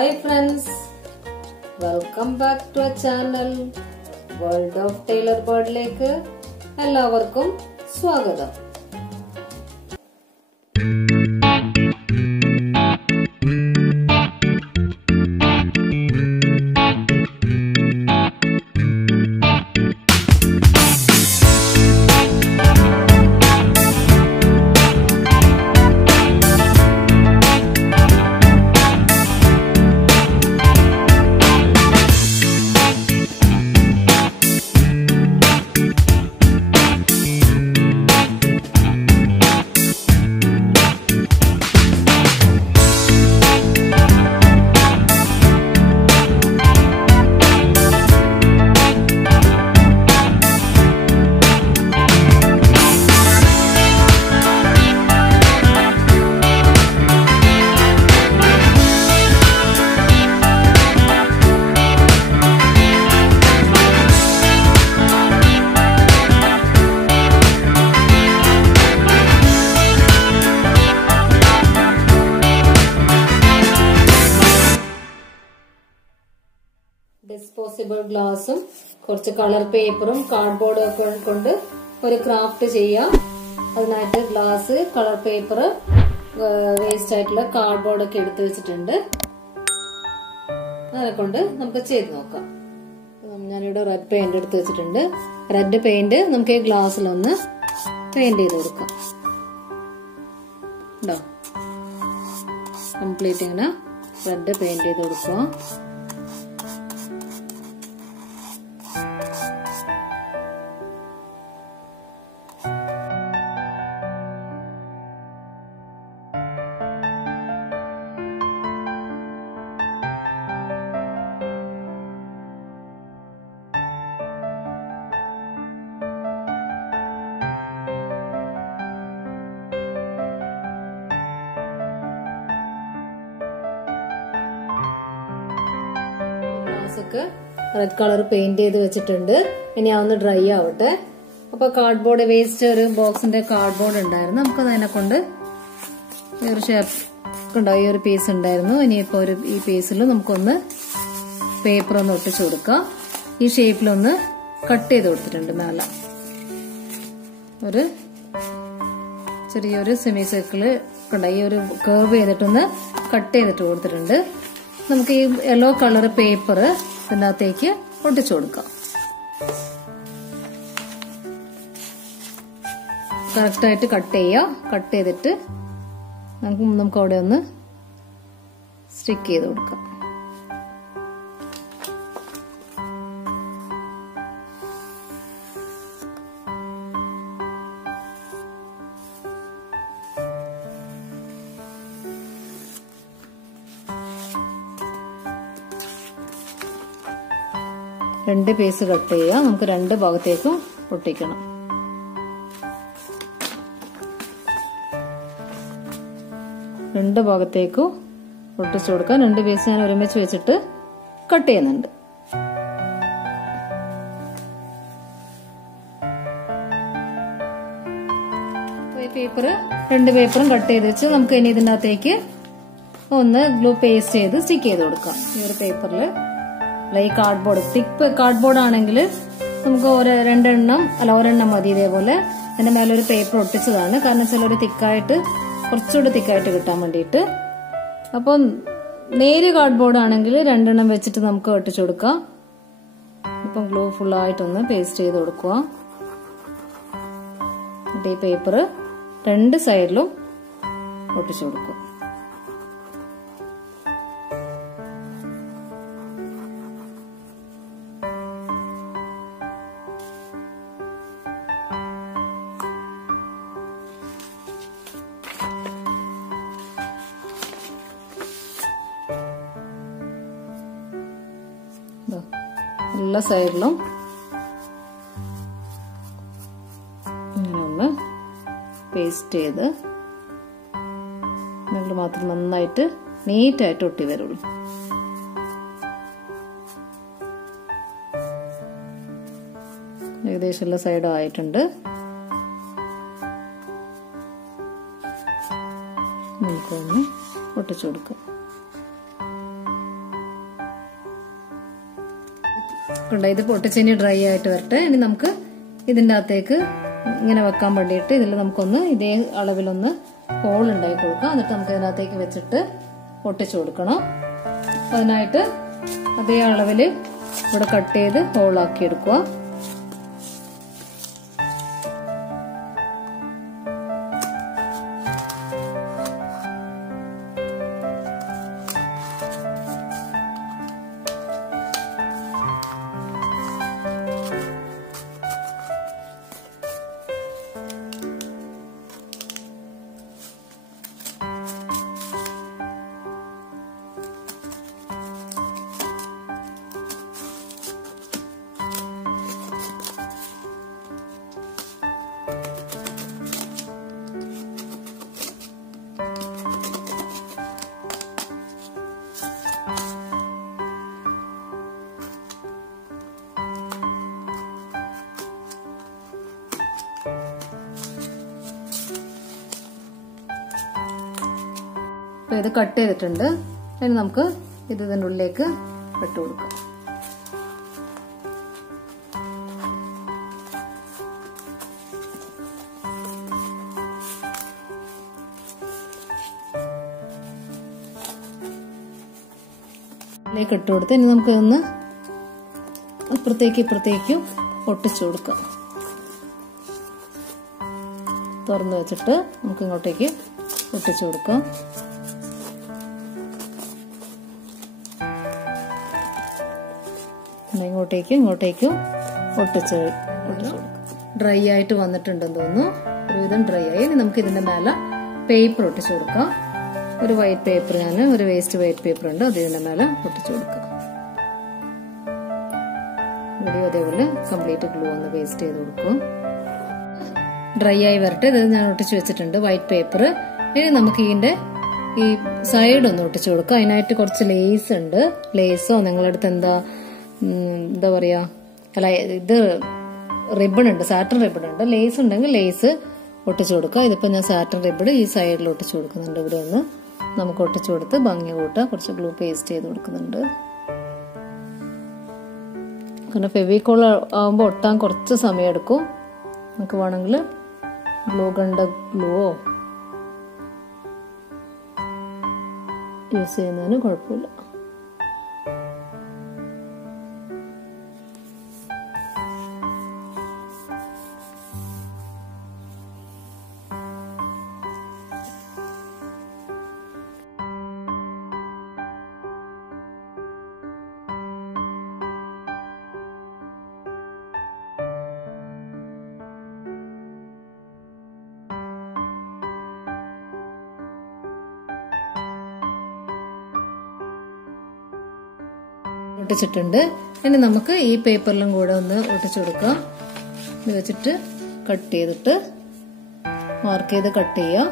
Hi friends, welcome back to our channel World of Tailor Bird ലേക്ക് എല്ലാവർക്കും സ്വാഗതം. Disposable ഗ്ലാസും കുറച്ച് കളർ പേപ്പറും കാർഡ്ബോർഡും ഒക്കെ കൊണ്ട് ഒരു ക്രാഫ്റ്റ് ചെയ്യാം. അതിനായിട്ട് ഗ്ലാസ്, കളർ പേപ്പർ, വേസ്റ്റ് ആയിട്ടുള്ള കാർഡ്ബോർഡ് ഒക്കെ എടുത്തു വെച്ചിട്ടുണ്ട്. അതിനെ കൊണ്ട് നമുക്ക് ചെയ്ത് നോക്കാം. ഞാനിവിടെ റെഡ് പെയിന്റ് എടുത്ത് വെച്ചിട്ടുണ്ട്. റെഡ് പെയിന്റ് നമുക്ക് ഈ ഗ്ലാസ്സിലൊന്ന് പെയിന്റ് ചെയ്ത് കൊടുക്കാം. കംപ്ലീറ്റ് ഇങ്ങനെ റെഡ് പെയിന്റ് ചെയ്ത് കൊടുക്കുക. റെഡ് കളർ പെയിന്റ് ചെയ്ത് വെച്ചിട്ടുണ്ട്. ഇനി അതൊന്ന് ഡ്രൈ ആവട്ടെ. അപ്പൊ കാർഡ്ബോർഡ് വേസ്റ്റ് ഒരു ബോക്സിന്റെ കാർഡ്ബോർഡ് ഉണ്ടായിരുന്നു. നമുക്ക് അതിനെ കൊണ്ട് ഈ ഒരു ഷേപ്പ് ഉണ്ടോ, ഈ ഒരു പീസ് ഉണ്ടായിരുന്നു. ഇനിയിപ്പോ ഈ പീസിൽ നമുക്കൊന്ന് പേപ്പർ ഒന്ന് ഒട്ടിച്ചു കൊടുക്കാം. ഈ ഷേപ്പിലൊന്ന് കട്ട് ചെയ്ത് കൊടുത്തിട്ടുണ്ട്. മേലെ ഒരു ചെറിയൊരു സെമി സർക്കിള് ഉണ്ടോ, ഈ ഒരു കർവ് ചെയ്തിട്ടൊന്ന് കട്ട് ചെയ്തിട്ട് കൊടുത്തിട്ടുണ്ട്. നമുക്ക് ഈ യെല്ലോ കളർ പേപ്പർ ഇതിനകത്തേക്ക് ഒട്ടിച്ചു കൊടുക്കാം. കറക്റ്റായിട്ട് കട്ട് ചെയ്യാം. കട്ട് ചെയ്തിട്ട് നമുക്ക് അവിടെ ഒന്ന് സ്റ്റിക്ക് ചെയ്ത് കൊടുക്കാം. രണ്ട് പീസ് കട്ട് ചെയ്യാം. നമുക്ക് രണ്ട് ഭാഗത്തേക്കും ഒട്ടിക്കണം. രണ്ട് ഭാഗത്തേക്കും ഒട്ടിച്ചു കൊടുക്കാം. രണ്ട് പീസ് ഞാൻ ഒരുമിച്ച് വെച്ചിട്ട് കട്ട് ചെയ്യുന്നുണ്ട്. രണ്ട് പേപ്പറും കട്ട് ചെയ്ത് വെച്ച് നമുക്ക് ഇനി ഇതിന്റെ അകത്തേക്ക് ഒന്ന് ഗ്ലൂ പേസ്റ്റ് ചെയ്ത് സ്റ്റിക്ക് ചെയ്ത് കൊടുക്കാം. ഈ ഒരു പേപ്പറിൽ ഈ കാർഡ്ബോർഡ്, തിക്ക് കാർഡ്ബോർഡ് ആണെങ്കിൽ നമുക്ക് ഒരെണ്ണം മതി. ഇതേപോലെ അതിന്റെ മേലെ ഒരു പേപ്പർ ഒട്ടിച്ചതാണ്. കാരണം ചിലർ കുറച്ചുകൂടി തിക്കായിട്ട് കിട്ടാൻ വേണ്ടിയിട്ട്. അപ്പൊ നേര് കാർഡ്ബോർഡ് ആണെങ്കിൽ രണ്ടെണ്ണം വെച്ചിട്ട് നമുക്ക് ഒട്ടിച്ചു കൊടുക്കാം. ഇപ്പം ഗ്ലൂ ഫുള്ളായിട്ടൊന്ന് പേസ്റ്റ് ചെയ്ത് കൊടുക്കുക. എന്നിട്ട് ഈ പേപ്പർ രണ്ട് സൈഡിലും ഒട്ടിച്ചു കൊടുക്കും. എല്ലാ സൈഡിലും ഇങ്ങനെ ഒന്ന് പേസ്റ്റ് ചെയ്ത് നിങ്ങൾ മാത്രം നന്നായിട്ട് നീറ്റായിട്ട് ഒട്ടി വരുള്ളൂ. ഏകദേശം എല്ലാ സൈഡും ആയിട്ടുണ്ട്. നമുക്കൊന്ന് ഒട്ടിച്ചു കൊടുക്കാം. ഇത് പൊട്ടിച്ചിനി ഡ്രൈ ആയിട്ട് വരട്ടെ. ഇനി നമുക്ക് ഇതിന്റെ അകത്തേക്ക് ഇങ്ങനെ വെക്കാൻ വേണ്ടിയിട്ട് ഇതിൽ നമുക്കൊന്ന് ഇതേ അളവിലൊന്ന് ഹോൾ ഉണ്ടാക്കി കൊടുക്കാം. എന്നിട്ട് നമുക്ക് ഇതിനകത്തേക്ക് വെച്ചിട്ട് പൊട്ടിച്ചു കൊടുക്കണം. അതിനായിട്ട് അതേ അളവിൽ ഇവിടെ കട്ട് ചെയ്ത് ഹോളാക്കി എടുക്കുക. ഇത് കട്ട് ചെയ്തിട്ടുണ്ട്. ഇനി നമുക്ക് ഇത് ഇതിൻ്റെ ഉള്ളിലേക്ക് ഇട്ട് കൊടുക്കാം. ഇതിലേക്ക് ഇട്ട് കൊടുത്ത് ഇനി നമുക്ക് ഇതൊന്ന് ഇപ്പുറത്തേക്കും ഒട്ടിച്ചു കൊടുക്കാം. തുറന്നു വെച്ചിട്ട് നമുക്ക് ഇങ്ങോട്ടേക്ക് ഒട്ടിച്ചു കൊടുക്കാം. ഇങ്ങോട്ടേക്കും ഒട്ടിച്ചു കൊടുക്കാം. ഡ്രൈ ആയിട്ട് വന്നിട്ടുണ്ടെന്ന് തോന്നുന്നു. ഒരുവിധം ഡ്രൈ ആയി. ഇനി നമുക്ക് ഇതിന്റെ മേലെ പേപ്പർ ഒട്ടിച്ചു കൊടുക്കാം. ഒരു വൈറ്റ് പേപ്പർ, ഒരു വേസ്റ്റ് വൈറ്റ് പേപ്പർ ഉണ്ട്, അത് ഇതിന്റെ മേലെ ഒട്ടിച്ചു കൊടുക്കാം. ഇവിടെ അതേപോലെ കംപ്ലീറ്റ് ഗ്ലൂ ഒന്ന് പേസ്റ്റ് ചെയ്ത് കൊടുക്കും. ഡ്രൈ ആയി വരട്ടെ. ഇത് ഞാൻ ഒട്ടിച്ചു വെച്ചിട്ടുണ്ട് വൈറ്റ് പേപ്പർ. ഇനി നമുക്ക് ഇതിന്റെ ഈ സൈഡ് ഒന്ന് ഒട്ടിച്ചു കൊടുക്കാം. അതിനായിട്ട് കുറച്ച് ലേസ് ഉണ്ട്. ലേസോ നിങ്ങളടുത്ത് എന്താ പറയാ, അല്ല ഇത് റിബൺ ഉണ്ട്, സാറ്റൻ റിബൺ ഉണ്ട്. ലേസ് ഉണ്ടെങ്കിൽ ലേസ് ഒട്ടിച്ചു കൊടുക്കുക. ഇതിപ്പോ ഞാൻ സാറ്റൻ റിബൺ ഈ സൈഡിൽ ഒട്ടിച്ചു കൊടുക്കുന്നുണ്ട്. ഇവിടെ ഒന്ന് നമുക്ക് ഒട്ടിച്ചു കൊടുത്ത് ഭംഗി കൂട്ടാം. കുറച്ച് ഗ്ലൂ പേസ്റ്റ് ചെയ്ത് കൊടുക്കുന്നുണ്ട്. കാരണം ഫെവിക്കോൾ ആകുമ്പോൾ ഒട്ടാൻ കുറച്ച് സമയം എടുക്കും. നമുക്ക് വേണമെങ്കിൽ ഗ്ലൂ ഗണ്ട ഗ്ലൂവോ യൂസ് ചെയ്യുന്നതിന് കുഴപ്പമില്ല. ഒട്ടിച്ചിട്ടുണ്ട്. ഇനി നമുക്ക് ഈ പേപ്പറിലും കൂടെ ഒന്ന് ഒട്ടിച്ചു കൊടുക്കാം. ഇത് വെച്ചിട്ട് കട്ട് ചെയ്തിട്ട് മാർക്ക് ചെയ്ത് കട്ട് ചെയ്യാം.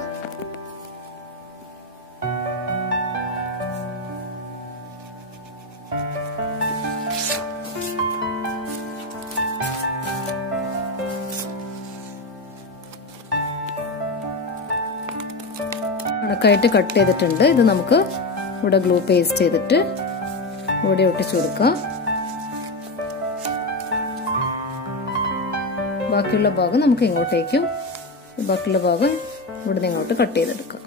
കണക്കായിട്ട് കട്ട് ചെയ്തിട്ടുണ്ട്. ഇത് നമുക്ക് ഇവിടെ ഗ്ലൂ പേസ്റ്റ് ചെയ്തിട്ട് ഇവിടെ ഒട്ടിച്ചു കൊടുക്കാം. ബാക്കിയുള്ള ഭാഗം നമുക്ക് ഇങ്ങോട്ടേക്കും ബാക്കിയുള്ള ഭാഗം ഇവിടെ നിന്ന് ഇങ്ങോട്ട് കട്ട് ചെയ്തെടുക്കാം.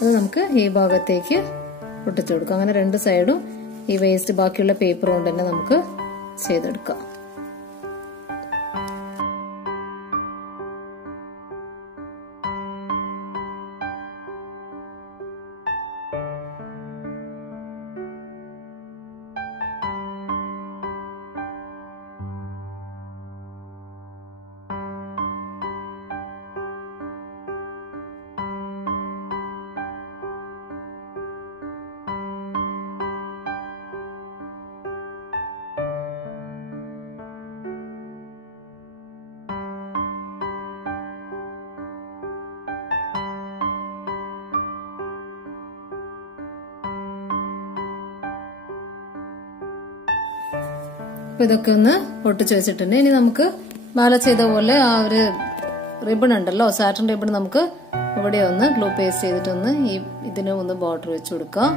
അത് നമുക്ക് ഈ ഭാഗത്തേക്ക് ഒട്ടിച്ചു കൊടുക്കാം. അങ്ങനെ രണ്ട് സൈഡും ഈ വേസ്റ്റ് ബാക്കിയുള്ള പേപ്പർ കൊണ്ട് തന്നെ നമുക്ക് ചെയ്തെടുക്കാം. അപ്പൊ ഇതൊക്കെ ഒന്ന് ഒട്ടിച്ചു വെച്ചിട്ടുണ്ട്. ഇനി നമുക്ക് മാല ചെയ്ത പോലെ ആ ഒരു റിബൺ ഉണ്ടല്ലോ, സാറ്റൻ റിബൺ നമുക്ക് ഇവിടെ ഒന്ന് ഗ്ലൂ പേസ്റ്റ് ചെയ്തിട്ടൊന്ന് ഇതിന് ഒന്ന് ബോർഡർ വെച്ച് കൊടുക്കാം.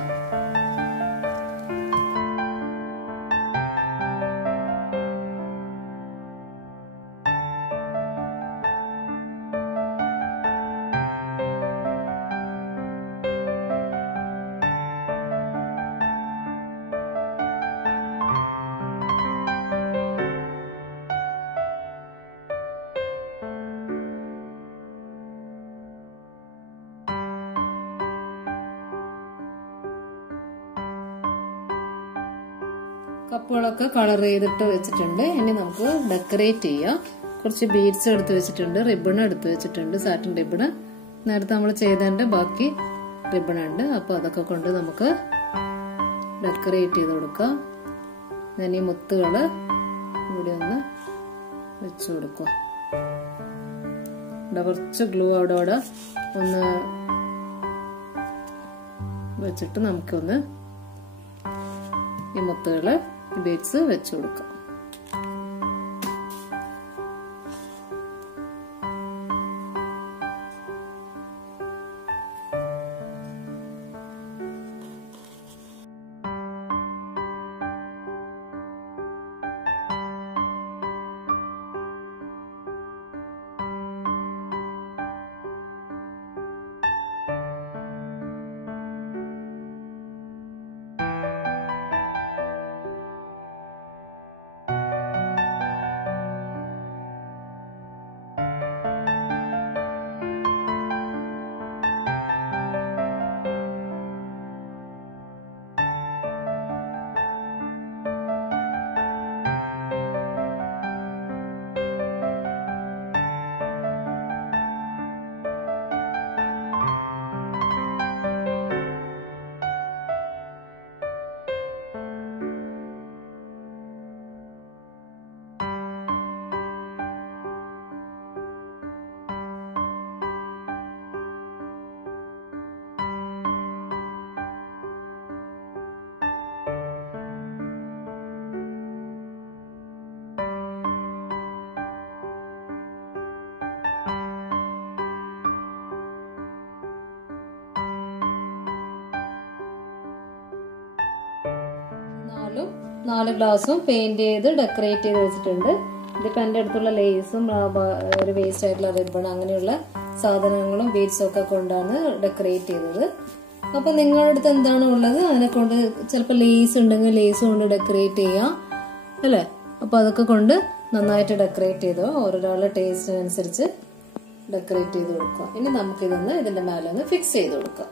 കപ്പുകളൊക്കെ കളർ ചെയ്തിട്ട് വെച്ചിട്ടുണ്ട്. ഇനി നമുക്ക് ഡെക്കറേറ്റ് ചെയ്യാം. കുറച്ച് ബീഡ്സ് എടുത്ത് വെച്ചിട്ടുണ്ട്, റിബൺ എടുത്ത് വെച്ചിട്ടുണ്ട്, സാറ്റൻ റിബണ്. നേരത്തെ നമ്മൾ ചെയ്തതിന്റെ ബാക്കി റിബൺ ഉണ്ട്. അപ്പൊ അതൊക്കെ കൊണ്ട് നമുക്ക് ഡെക്കറേറ്റ് ചെയ്ത് കൊടുക്കാം. ഞാൻ ഈ മുത്തുകള് ഇവിടെ ഒന്ന് വെച്ചു കൊടുക്കുക. കുറച്ച് ഗ്ലൂ അവിടെ ഒന്ന് വെച്ചിട്ട് നമുക്കൊന്ന് ഈ മുത്തുകള് ബീഡ്സ് വെച്ചു കൊടുക്കാം. നാല് ഗ്ലാസും പെയിന്റ് ചെയ്ത് ഡെക്കറേറ്റ് ചെയ്ത് വെച്ചിട്ടുണ്ട്. ഇതിപ്പോ എന്റെ അടുത്തുള്ള ലേസും ഒരു വേസ്റ്റ് ആയിട്ടുള്ള റിബൺ അങ്ങനെയുള്ള സാധനങ്ങളും ബീഡ്സും ഒക്കെ കൊണ്ടാണ് ഡെക്കറേറ്റ് ചെയ്തത്. അപ്പൊ നിങ്ങളുടെ അടുത്ത് എന്താണ് ഉള്ളത് അതിനെ കൊണ്ട്, ചിലപ്പോൾ ലേസ് ഉണ്ടെങ്കിൽ ലേസ് കൊണ്ട് ഡെക്കറേറ്റ് ചെയ്യാം അല്ലെ. അപ്പൊ അതൊക്കെ കൊണ്ട് നന്നായിട്ട് ഡെക്കറേറ്റ് ചെയ്തോ, ഓരോരാളുടെ ടേസ്റ്റിനനുസരിച്ച് ഡെക്കറേറ്റ് ചെയ്ത് കൊടുക്കുക. ഇനി നമുക്കിതൊന്ന് ഇതിന്റെ മേലെ ഒന്ന് ഫിക്സ് ചെയ്ത് കൊടുക്കാം.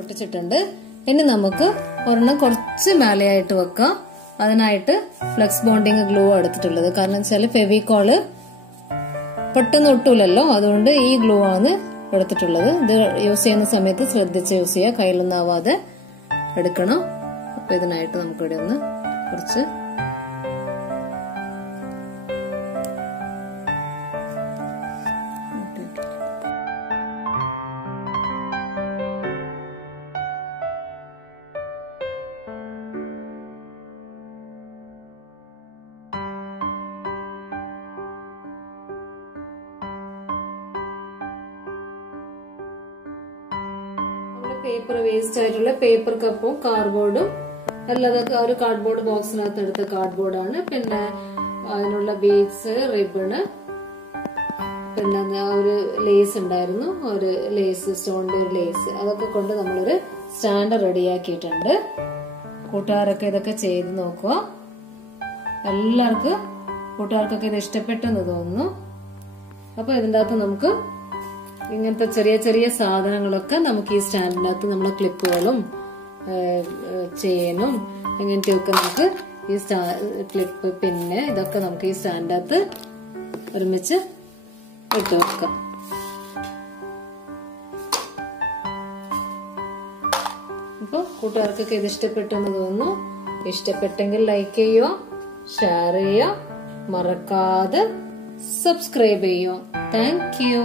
ഒട്ടിച്ചിട്ടുണ്ട്. ഇനി നമുക്ക് ഒരെണ്ണം കുറച്ച് മേലെയായിട്ട് വെക്കാം. അതിനായിട്ട് ഫ്ലെക്സ് ബോണ്ടിങ് ഗ്ലൂ എടുത്തിട്ടുള്ളത്. കാരണം വെച്ചാൽ ഫെവിക്കോള് പെട്ടെന്ന് ഒട്ടൂലല്ലോ, അതുകൊണ്ട് ഈ ഗ്ലൂ ആണ് എടുത്തിട്ടുള്ളത്. ഇത് യൂസ് ചെയ്യുന്ന സമയത്ത് ശ്രദ്ധിച്ച് യൂസ് ചെയ്യുക, കയ്യിലൊന്നും ആവാതെ എടുക്കണം. അപ്പൊ ഇതിനായിട്ട് നമുക്കിവിടെ ഒന്ന് കുറച്ച് പേപ്പർ വേസ്റ്റ് ആയിട്ടുള്ള പേപ്പർ കപ്പും കാർഡ്ബോർഡും അല്ലാതെ ഒരു കാർഡ്ബോർഡ് ബോക്സിനകത്ത് എടുത്ത കാർഡ്ബോർഡാണ്. പിന്നെ അതിനുള്ള ബീഡ്സ്, റിബണ്, പിന്നെ ഒരു ലേസ് ഉണ്ടായിരുന്നു, ഒരു ലേസ്, സ്റ്റോണിന്റെ ഒരു ലേസ്, അതൊക്കെ കൊണ്ട് നമ്മളൊരു സ്റ്റാൻഡ് റെഡിയാക്കിയിട്ടുണ്ട്. കൂട്ടുകാരൊക്കെ ഇതൊക്കെ ചെയ്ത് നോക്കുക. കൂട്ടുകാർക്കൊക്കെ ഇത് ഇഷ്ടപ്പെട്ടെന്ന് തോന്നുന്നു. അപ്പൊ ഇതിൻ്റെ അകത്ത് നമുക്ക് ഇങ്ങനത്തെ ചെറിയ ചെറിയ സാധനങ്ങളൊക്കെ നമുക്ക് ഈ സ്റ്റാൻഡിനകത്ത് നമ്മളെ ക്ലിപ്പുകളും ചെയിനും ഇങ്ങനത്തെയൊക്കെ നമുക്ക് ഈ ക്ലിപ്പ് പിന്നെ ഇതൊക്കെ നമുക്ക് ഈ സ്റ്റാൻഡിനകത്ത് ഒരുമിച്ച് ഇട്ട് വെക്കാം. അപ്പൊ കൂട്ടുകാർക്കൊക്കെ ഇത് ഇഷ്ടപ്പെട്ടെന്ന് തോന്നുന്നു. ഇഷ്ടപ്പെട്ടെങ്കിൽ ലൈക്ക് ചെയ്യുക, ഷെയർ ചെയ്യുക, മറക്കാതെ സബ്സ്ക്രൈബ് ചെയ്യുക. Thank you.